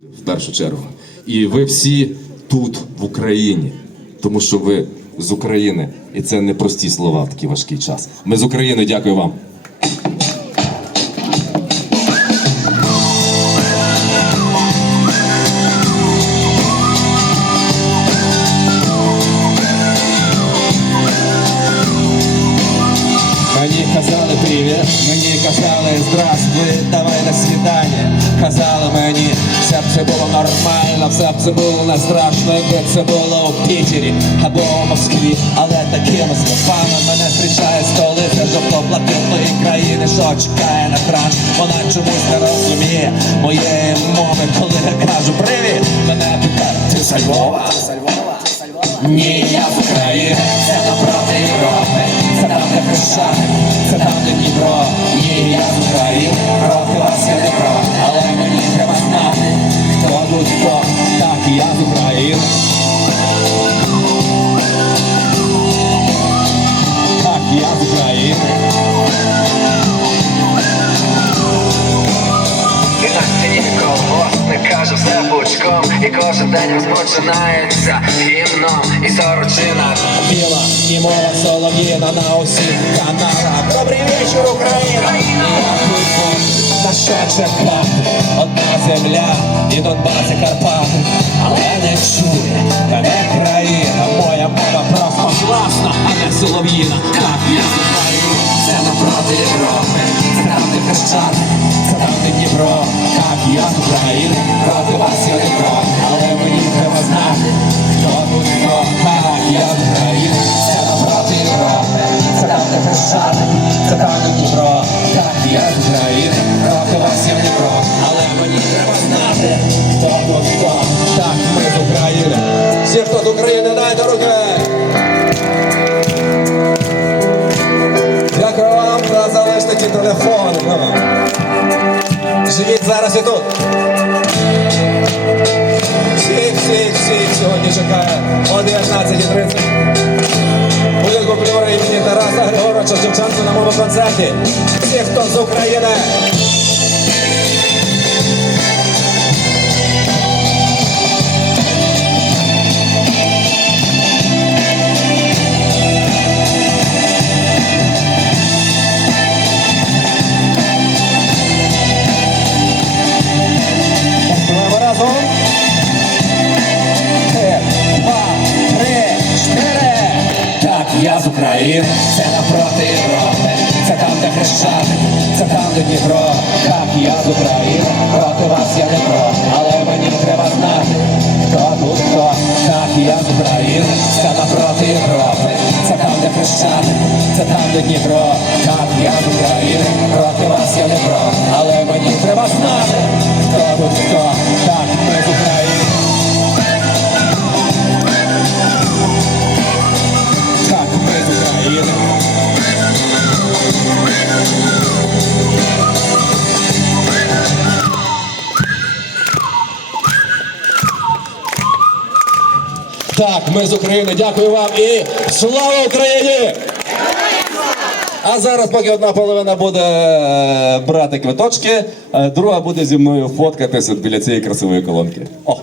в першу чергу. І ви всі тут, в Україні, тому що ви з України. І це не прості слова в такий важкий час. Ми з України, дякую вам. Б це було не страшно, якби це було у Пітері або у Москві. Але такими словами мене зустрічає столиця жовто-блакитної країни, що чекає на транш. Вона чомусь не розуміє моєї мови, коли я кажу привіт. Мене питають, ти з Львова? Ні, я з України, це напроти Європи, це там, де Хрещатик, це там, де Дніпро. Ні, я з день розпочинається гімном І сорочина Біла і мова солов'їна на усіх каналах. Добрий вечір, Україна! На що чекати? Одна земля і Донбас і Карпати. Але не чує мене країна. Моя мова просто класна, а не солов'їна. Так, я з України, це напроти Європи. Це там, де Хрещати, це там, де Дніпро. Так, я з Живіть тут. Всіх, всіх, всіх сьогодні чекає о 19.30. Будуть куплюри імені Тараса Григоровича Шевченка на моєму концерті. Всі, хто з України. Я це напроти Європи. Це там, де хрещати, це там, де Дніпро. Так, я з України, проти вас я не про. Але мені треба знати, хто тут хто. Так, я з України, це напроти Європи. Це там, де хрещати, це там, де Дніпро. Так, я з України, проти вас я не про. Так, ми з України. Дякую вам і слава Україні! А зараз, поки одна половина буде е, брати квиточки, е, друга буде зі мною фоткатися біля цієї красивої колонки. О!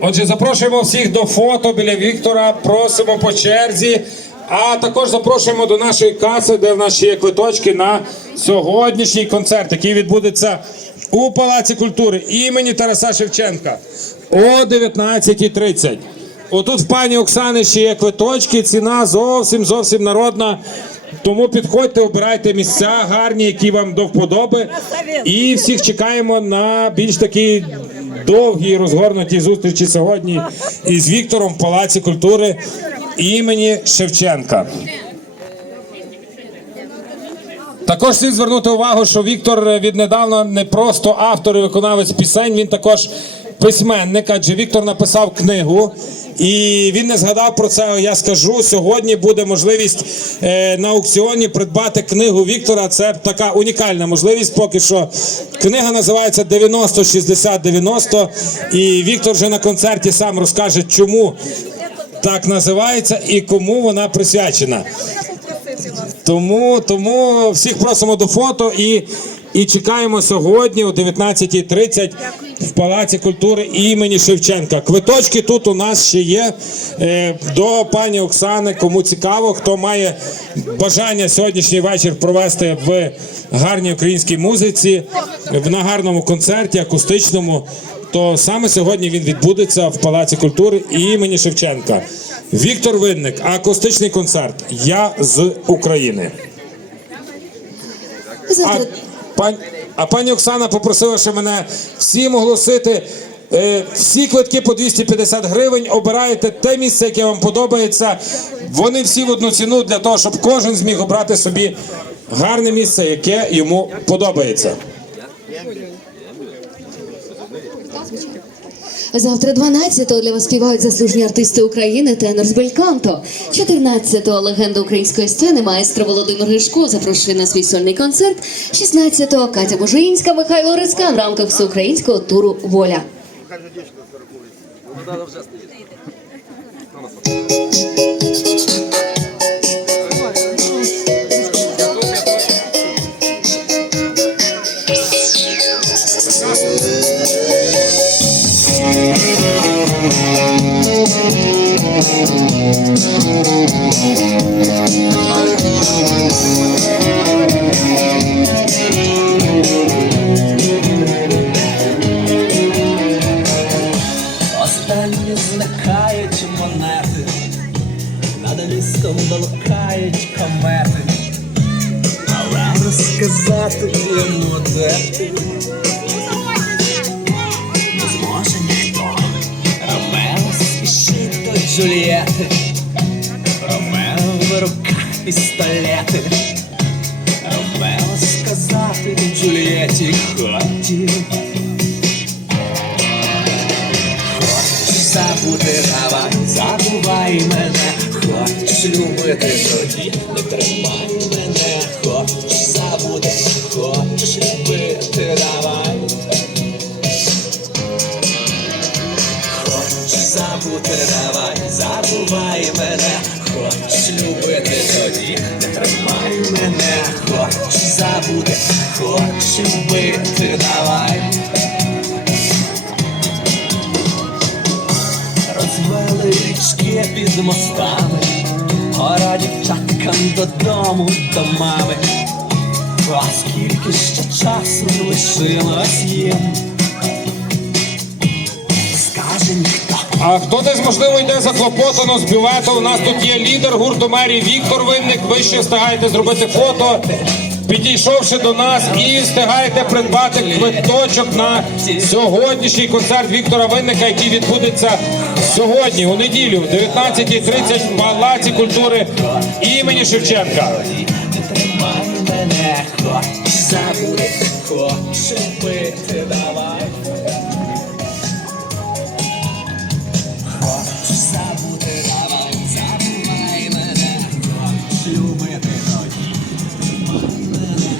Отже, запрошуємо всіх до фото біля Віктора. Просимо по черзі. А також запрошуємо до нашої каси, де в нас ще є квиточки на сьогоднішній концерт, який відбудеться у Палаці культури імені Тараса Шевченка о 19.30. Отут в пані Оксани ще є квиточки. Ціна зовсім зовсім народна. Тому підходьте, обирайте місця гарні, які вам до вподоби. І всіх чекаємо на більш такі довгі розгорнуті зустрічі сьогодні із Віктором в Палаці культури імені Шевченка. Також слід звернути увагу, що Віктор віднедавна не просто автор і виконавець пісень, він також письменник, адже Віктор написав книгу. І він не згадав про це. Я скажу сьогодні. Буде можливість е, на аукціоні придбати книгу Віктора. Це така унікальна можливість. Поки що книга називається 90 60 90 І Віктор вже на концерті сам розкаже, чому так називається і кому вона присвячена. Тому, тому всіх просимо до фото і І чекаємо сьогодні о 19.30 в Палаці культури імені Шевченка. Квиточки тут у нас ще є е, до пані Оксани. Кому цікаво, хто має бажання сьогоднішній вечір провести в гарній українській музиці, в на гарному концерті, акустичному. То саме сьогодні він відбудеться в Палаці культури імені Шевченка. Віктор Винник, акустичний концерт. Я з України. А, пан, а пані Оксана попросила ще мене всім оголосити. Е, всі квитки по 250 гривень. Обираєте те місце, яке вам подобається. Вони всі в одну ціну для того, щоб кожен зміг обрати собі гарне місце, яке йому подобається. Завтра 12-го для вас співають заслужені артисти України тенор з Бельканто. 14-го легенда української сцени маестро Володимир Гришко запрошує на свій сольний концерт. 16-го Катя Божиїнська, Михайло Рицька в рамках всеукраїнського туру Воля. Останні зникають монети, над містом долукають комети, але розказати йому де ти не зможе ніхто. Ромео спішить пістолети. Ромео сказати Джульєті хотів. Хочеш забути, давай, забувай мене, хочеш любити тоді, не тримай мене, хочеш забути, хочеш любити, тоді, не тримай мене, хочеш забути, хочеш любити, давай. Розвели річки під мостами, гора дівчаткам додому до мами. А скільки ще часу лишилось їм? А хто десь можливо йде заклопотано з бювету? У нас тут є лідер гурту мерії Віктор Винник. Ви ще встигаєте зробити фото, підійшовши до нас, і встигаєте придбати квиточок на сьогоднішній концерт Віктора Винника, який відбудеться сьогодні, у неділю, в 19.30 в Палаці культури імені Шевченка. Забути, хочеш пити.